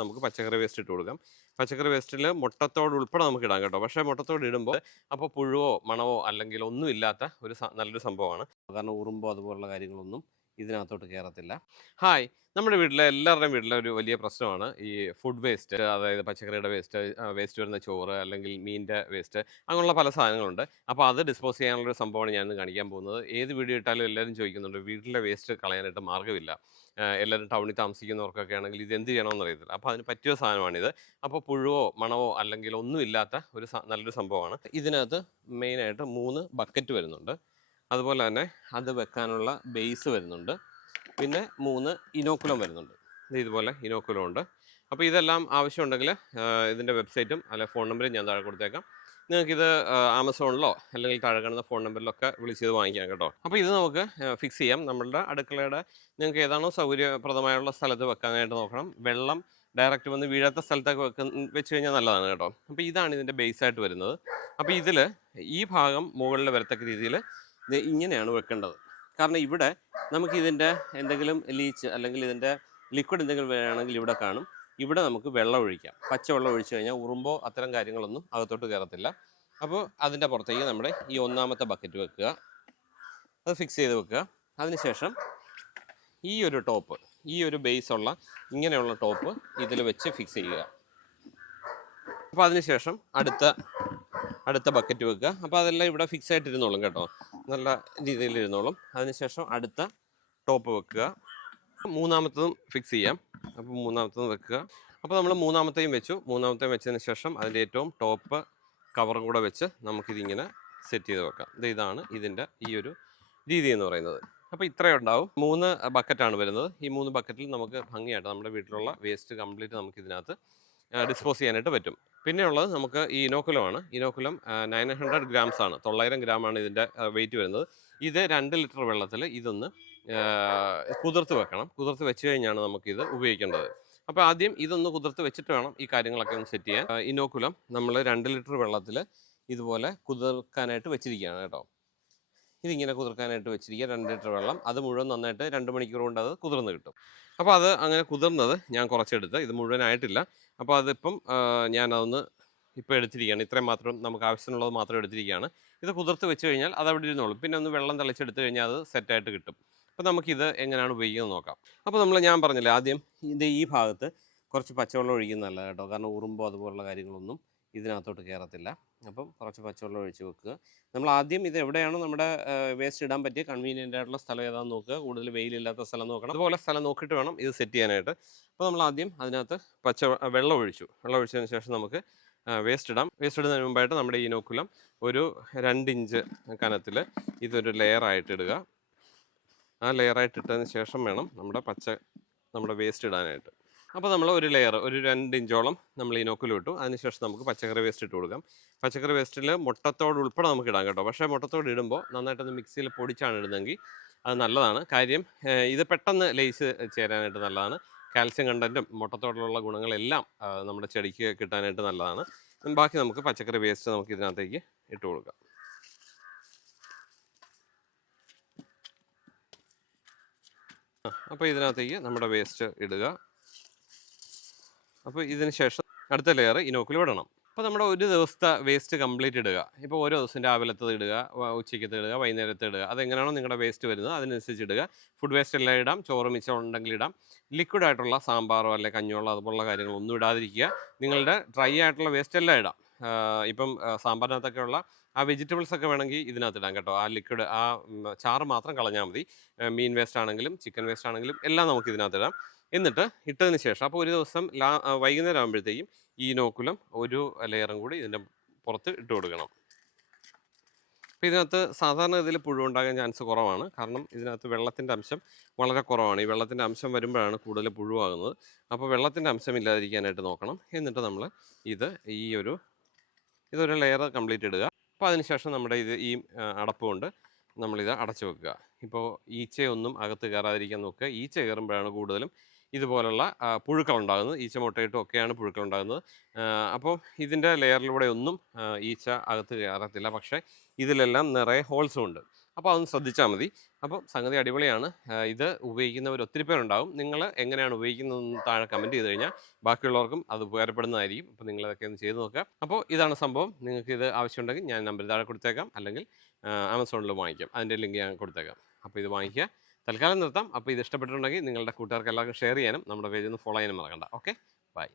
നമുക്ക് പച്ചക്കറി വേസ്റ്റ് ഇട്ട് കൊടുക്കാം. പച്ചക്കറി വേസ്റ്റിൽ മുട്ടത്തോട് ഉൾപ്പെടെ നമുക്ക് ഇടാം കേട്ടോ. പക്ഷേ മുട്ടത്തോട് ഇടുമ്പോൾ അപ്പോൾ പുഴുവോ മണമോ അല്ലെങ്കിൽ ഒന്നും ഇല്ലാത്ത ഒരു നല്ലൊരു സംഭവമാണ്. കാരണം ഉറുമ്പോ അതുപോലുള്ള കാര്യങ്ങളൊന്നും ഇതിനകത്തോട്ട് കയറത്തില്ല. ഹായ്, നമ്മുടെ വീട്ടിലെ എല്ലാവരുടെയും വീട്ടിലെ ഒരു വലിയ പ്രശ്നമാണ് ഈ ഫുഡ് വേസ്റ്റ്. അതായത് പച്ചക്കറിയുടെ വേസ്റ്റ്, വേസ്റ്റ് വരുന്ന ചോറ് അല്ലെങ്കിൽ മീനിൻ്റെ വേസ്റ്റ്, അങ്ങനെയുള്ള പല സാധനങ്ങളുണ്ട്. അപ്പോൾ അത് ഡിസ്പോസ് ചെയ്യാനുള്ളൊരു സംഭവമാണ് ഞാൻ കാണിക്കാൻ പോകുന്നത്. ഏത് വീഡിയോ ഇട്ടാലും എല്ലാവരും ചോദിക്കുന്നുണ്ട് വീട്ടിലെ വേസ്റ്റ് കളയാനായിട്ട് മാർഗ്ഗമില്ല. എല്ലാവരും ടൗണിൽ താമസിക്കുന്നവർക്കൊക്കെ ആണെങ്കിൽ ഇത് എന്ത് ചെയ്യണമെന്ന് അറിയത്തില്ല. അപ്പോൾ അതിന് പറ്റിയ സാധനമാണിത്. അപ്പോൾ പുഴുവോ മണമോ അല്ലെങ്കിൽ ഒന്നും ഇല്ലാത്ത ഒരു നല്ലൊരു സംഭവമാണ്. ഇതിനകത്ത് മെയിനായിട്ട് 3 ബക്കറ്റ് വരുന്നുണ്ട്. അതുപോലെ തന്നെ അത് വെക്കാനുള്ള ബേസ് വരുന്നുണ്ട്. പിന്നെ 3 ഇനോക്കുലം വരുന്നുണ്ട്. ഇതുപോലെ ഇനോക്കുലം ഉണ്ട്. അപ്പോൾ ഇതെല്ലാം ആവശ്യമുണ്ടെങ്കിൽ ഇതിൻ്റെ വെബ്സൈറ്റും അല്ലെ ഫോൺ നമ്പറും ഞാൻ താഴെ കൊടുത്തേക്കാം. നിങ്ങൾക്കിത് ആമസോണിലോ അല്ലെങ്കിൽ താഴെ കാണുന്ന ഫോൺ നമ്പറിലൊക്കെ വിളിച്ചത് വാങ്ങിക്കാം കേട്ടോ. അപ്പോൾ ഇത് നമുക്ക് ഫിക്സ് ചെയ്യാം. നമ്മളുടെ അടുക്കളയുടെ നിങ്ങൾക്ക് ഏതാണോ സൗകര്യപ്രദമായുള്ള സ്ഥലത്ത് വെക്കാനായിട്ട് നോക്കണം. വെള്ളം ഡയറക്റ്റ് വന്ന് വീഴാത്ത സ്ഥലത്തൊക്കെ വെച്ച് കഴിഞ്ഞാൽ നല്ലതാണ് കേട്ടോ. അപ്പോൾ ഇതാണ് ഇതിൻ്റെ ബേസായിട്ട് വരുന്നത്. അപ്പോൾ ഇതിൽ ഈ ഭാഗം മുകളിൽ വരത്തക്ക രീതിയിൽ ഇത് ഇങ്ങനെയാണ് വെക്കേണ്ടത്. കാരണം ഇവിടെ നമുക്കിതിൻ്റെ എന്തെങ്കിലും ലീച്ച് അല്ലെങ്കിൽ ഇതിൻ്റെ ലിക്വിഡ് എന്തെങ്കിലും വേണമെങ്കിൽ ഇവിടെ കാണും. ഇവിടെ നമുക്ക് വെള്ളം ഒഴിക്കാം. പച്ചവെള്ളം ഒഴിച്ചു കഴിഞ്ഞാൽ ഉറുമ്പോ അത്തരം കാര്യങ്ങളൊന്നും അകത്തോട്ട് കയറത്തില്ല. അപ്പോൾ അതിൻ്റെ പുറത്തേക്ക് നമ്മുടെ ഈ 1ാമത്തെ ബക്കറ്റ് വെക്കുക. അത് ഫിക്സ് ചെയ്ത് വെക്കുക. അതിനുശേഷം ഈ ഒരു ടോപ്പ്, ഈ ഒരു ബേസുള്ള ഇങ്ങനെയുള്ള ടോപ്പ് ഇതിൽ വെച്ച് ഫിക്സ് ചെയ്യുക. അപ്പോൾ അതിനുശേഷം അടുത്ത ബക്കറ്റ് വെക്കുക. അപ്പോൾ അതെല്ലാം ഇവിടെ ഫിക്സ് ആയിട്ടിരുന്നോളും കേട്ടോ, നല്ല രീതിയിൽ ഇരുന്നോളും. അതിനുശേഷം അടുത്ത ടോപ്പ് വെക്കുക. 3ാമത്തതും ഫിക്സ് ചെയ്യാം. അപ്പോൾ 3ാമത്തതും വെക്കുക. അപ്പോൾ നമ്മൾ 3ാമത്തെയും വെച്ചു. 3ാമത്തെയും വെച്ചതിന് ശേഷം അതിൻ്റെ ഏറ്റവും ടോപ്പ് കവറും കൂടെ വെച്ച് നമുക്കിതിങ്ങനെ സെറ്റ് ചെയ്ത് വെക്കാം. ഇതാണ് ഇതിൻ്റെ ഈ ഒരു രീതി എന്ന് പറയുന്നത്. അപ്പോൾ ഇത്രയും ഉണ്ടാവും. 3 ബക്കറ്റാണ് വരുന്നത്. ഈ 3 ബക്കറ്റിൽ നമുക്ക് ഭംഗിയായിട്ട് നമ്മുടെ വീട്ടിലുള്ള വേസ്റ്റ് കംപ്ലീറ്റ് നമുക്ക് ഇതിനകത്ത് ഡിസ്പോസ് ചെയ്യാനായിട്ട് പറ്റും. പിന്നെയുള്ളത് നമുക്ക് ഈ ഇനോക്കുലമാണ്. ഇനോക്കുലം 900 ഗ്രാംസ് ആണ്, 900 ഗ്രാമാണ് ഇതിൻ്റെ വെയിറ്റ് വരുന്നത്. ഇത് 2 ലിറ്റർ വെള്ളത്തിൽ ഇതൊന്ന് കുതിർത്ത് വെക്കണം. കുതിർത്ത് വെച്ച് കഴിഞ്ഞാണ് നമുക്കിത് ഉപയോഗിക്കേണ്ടത്. അപ്പോൾ ആദ്യം ഇതൊന്ന് കുതിർത്ത് വെച്ചിട്ട് വേണം ഈ കാര്യങ്ങളൊക്കെ ഒന്ന് സെറ്റ് ചെയ്യാൻ. ഇനോക്കുലം നമ്മൾ 2 ലിറ്റർ വെള്ളത്തിൽ ഇതുപോലെ കുതിർക്കാനായിട്ട് വെച്ചിരിക്കുകയാണ് കേട്ടോ. ഇതിങ്ങനെ കുതിർക്കാനായിട്ട് വെച്ചിരിക്കുക. 2 ലിറ്റർ വെള്ളം, അത് മുഴുവൻ നന്നായിട്ട് 2 മണിക്കൂർ കൊണ്ട് അത് കുതിർന്ന് കിട്ടും. അപ്പോൾ അത് അങ്ങനെ കുതിർന്നത് ഞാൻ കുറച്ചെടുത്ത്, ഇത് മുഴുവനായിട്ടില്ല. അപ്പോൾ അതിപ്പം ഞാനതൊന്ന് ഇപ്പോൾ എടുത്തിരിക്കുകയാണ്. ഇത്രയും മാത്രം നമുക്ക് ആവശ്യത്തിനുള്ളത് മാത്രം എടുത്തിരിക്കുകയാണ്. ഇത് കുതിർത്ത് വെച്ച് കഴിഞ്ഞാൽ അത് അവിടെ ഇരുന്നോളും. പിന്നെ ഒന്ന് വെള്ളം തിളച്ചെടുത്ത് കഴിഞ്ഞാൽ അത് സെറ്റായിട്ട് കിട്ടും. അപ്പോൾ നമുക്കിത് എങ്ങനെയാണ് ഉപയോഗിക്കുന്നത് നോക്കാം. അപ്പോൾ ഞാൻ പറഞ്ഞില്ലേ ആദ്യം ഈ ഭാഗത്ത് കുറച്ച് പച്ചവെള്ളം ഒഴിക്കുന്നതല്ല കേട്ടോ. കാരണം ഉറുമ്പോ അതുപോലുള്ള കാര്യങ്ങളൊന്നും ഇതിനകത്തോട്ട് കയറത്തില്ല. അപ്പം കുറച്ച് പച്ചവെള്ളം ഒഴിച്ച് വെക്കുക. നമ്മൾ ആദ്യം ഇത് എവിടെയാണോ നമ്മുടെ വേസ്റ്റ് ഇടാൻ പറ്റിയ കൺവീനിയൻ്റ് ആയിട്ടുള്ള സ്ഥലം ഏതാണെന്ന് നോക്കുക. കൂടുതൽ വെയിലില്ലാത്ത സ്ഥലം നോക്കണം. അതുപോലെ സ്ഥലം നോക്കിയിട്ട് വേണം ഇത് സെറ്റ് ചെയ്യാനായിട്ട്. അപ്പോൾ നമ്മൾ ആദ്യം അതിനകത്ത് വെള്ളം ഒഴിച്ചതിന് ശേഷം നമുക്ക് വേസ്റ്റ് ഇടാം. വേസ്റ്റ് ഇടുന്നതിന് മുമ്പായിട്ട് നമ്മുടെ ഈ ഇനോക്കുലം ഒരു 2 ഇഞ്ച് കനത്തിൽ ഇതൊരു ലെയറായിട്ട് ഇടുക. ആ ലെയറായിട്ട് ഇട്ടതിന് ശേഷം വേണം നമ്മുടെ വേസ്റ്റ് ഇടാനായിട്ട്. അപ്പോൾ നമ്മൾ ഒരു ലെയർ ഒരു 2 ഇഞ്ചോളം നമ്മൾ ഇനോക്കുലം ഇട്ടു. അതിനുശേഷം നമുക്ക് പച്ചക്കറി വേസ്റ്റ് ഇട്ട് കൊടുക്കാം. പച്ചക്കറി വേസ്റ്റിൽ മുട്ടത്തോട് ഉൾപ്പെടെ നമുക്ക് ഇടാം കേട്ടോ. പക്ഷേ മുട്ടത്തോട് ഇടുമ്പോൾ നന്നായിട്ടൊന്ന് മിക്സിയിൽ പൊടിച്ചാണ് ഇടുന്നതെങ്കിൽ അത് നല്ലതാണ്. കാര്യം ഇത് പെട്ടെന്ന് ലയിച്ച് ചേരാനായിട്ട് നല്ലതാണ്. കാൽസ്യം കണ്ടൻറ്റും മുട്ടത്തോടിലുള്ള ഗുണങ്ങളെല്ലാം നമ്മുടെ ചെടിക്ക് കിട്ടാനായിട്ട് നല്ലതാണ്. ബാക്കി നമുക്ക് പച്ചക്കറി വേസ്റ്റ് നമുക്ക് ഇതിനകത്തേക്ക് ഇട്ട് കൊടുക്കാം. അപ്പോൾ ഇതിനകത്തേക്ക് നമ്മുടെ വേസ്റ്റ് ഇടുക. അപ്പോൾ ഇതിന് ശേഷം അടുത്ത ലെയർ ഇനോക്കുലം ഇടണം. അപ്പോൾ നമ്മുടെ ഒരു ദിവസത്തെ വേസ്റ്റ് കംപ്ലീറ്റ് ഇടുക. ഇപ്പോൾ ഓരോ ദിവസം രാവിലത്തത് ഇടുക, ഉച്ചയ്ക്കത്തെ ഇടുക, വൈകുന്നേരത്തെ ഇടുക. അതെങ്ങനെയാണോ നിങ്ങളുടെ വേസ്റ്റ് വരുന്നത് അതിനനുസരിച്ച് ഇടുക. ഫുഡ് വേസ്റ്റ് എല്ലാം ഇടാം, ചോറ് മിച്ചം ഉണ്ടെങ്കിൽ ഇടാം. ലിക്വിഡ് ആയിട്ടുള്ള സാമ്പാറോ അല്ലെങ്കിൽ കഞ്ഞോളോ അതുപോലുള്ള കാര്യങ്ങളൊന്നും ഇടാതിരിക്കുക. നിങ്ങളുടെ ഡ്രൈ ആയിട്ടുള്ള വേസ്റ്റ് എല്ലാം ഇടാം. ഇപ്പം സാമ്പാറിനകത്തൊക്കെയുള്ള ആ വെജിറ്റബിൾസ് ഒക്കെ വേണമെങ്കിൽ ഇതിനകത്ത് ഇടാം കേട്ടോ. ആ ലിക്വിഡ് ചാറ് മാത്രം കളഞ്ഞാൽ മതി. മീൻ വേസ്റ്റ് ആണെങ്കിലും ചിക്കൻ വേസ്റ്റ് ആണെങ്കിലും എല്ലാം നമുക്ക് ഇതിനകത്ത് ഇടാം. എന്നിട്ട് ഇട്ടതിന് ശേഷം അപ്പോൾ ഒരു ദിവസം വൈകുന്നേരം ആകുമ്പോഴത്തേക്കും ഈ ഇനോക്കുലം ഒരു ലെയറും കൂടി ഇതിൻ്റെ പുറത്ത് ഇട്ട് കൊടുക്കണം. അപ്പോൾ ഇതിനകത്ത് സാധാരണ ഇതിൽ പുഴുവുണ്ടാകാൻ ചാൻസ് കുറവാണ്. കാരണം ഇതിനകത്ത് വെള്ളത്തിൻ്റെ അംശം വളരെ കുറവാണ്. ഈ വെള്ളത്തിൻ്റെ അംശം വരുമ്പോഴാണ് കൂടുതൽ പുഴുവാകുന്നത്. അപ്പോൾ വെള്ളത്തിൻ്റെ അംശം ഇല്ലാതിരിക്കാനായിട്ട് നോക്കണം. എന്നിട്ട് നമ്മൾ ഇതൊരു ലെയർ കംപ്ലീറ്റ് ഇടുക. അപ്പോൾ അതിനുശേഷം നമ്മുടെ ഈ അടപ്പ് കൊണ്ട് നമ്മളിത് അടച്ചു വെക്കുക. ഇപ്പോൾ ഈച്ചയൊന്നും അകത്ത് കയറാതിരിക്കാൻ നോക്കുക. ഈച്ച കയറുമ്പോഴാണ് കൂടുതലും ഇതുപോലുള്ള പുഴുക്കളുണ്ടാകുന്നത്. ഈച്ച മുട്ടയിട്ടും ഒക്കെയാണ് പുഴുക്കളുണ്ടാകുന്നത്. അപ്പോൾ ഇതിൻ്റെ ലെയറിലൂടെ ഒന്നും ഈച്ച അകത്ത് കയറത്തില്ല. പക്ഷേ ഇതിലെല്ലാം നിറയെ ഹോൾസും ഉണ്ട്. അപ്പോൾ അതൊന്ന് ശ്രദ്ധിച്ചാൽ മതി. അപ്പം സംഗതി അടിപൊളിയാണ്. ഇത് ഉപയോഗിക്കുന്നവർ ഒത്തിരി പേരുണ്ടാവും. നിങ്ങൾ എങ്ങനെയാണ് ഉപയോഗിക്കുന്നതെന്ന് താഴെ കമൻറ്റ് ചെയ്ത് കഴിഞ്ഞാൽ ബാക്കിയുള്ളവർക്കും അത് ഉപകാരപ്പെടുന്നതായിരിക്കും. അപ്പോൾ നിങ്ങളതൊക്കെ ഒന്ന് ചെയ്ത് നോക്കുക. അപ്പോൾ ഇതാണ് സംഭവം. നിങ്ങൾക്ക് ഇത് ആവശ്യമുണ്ടെങ്കിൽ ഞാൻ നമ്പർ താഴെ കൊടുത്തേക്കാം, അല്ലെങ്കിൽ ആമസോണിൽ വാങ്ങിക്കാം. അതിൻ്റെ ലിങ്ക് ഞാൻ കൊടുത്തേക്കാം. അപ്പോൾ ഇത് വാങ്ങിക്കുക. തൽക്കാലം നിർത്താം. അപ്പോൾ ഇത് ഇഷ്ടപ്പെട്ടിട്ടുണ്ടെങ്കിൽ നിങ്ങളുടെ കൂട്ടുകാർക്ക് എല്ലാവർക്കും ഷെയർ ചെയ്യാനും നമ്മുടെ പേജ് ഒന്ന് ഫോളോ ചെയ്യാനും മറക്കണ്ട. Okay, by.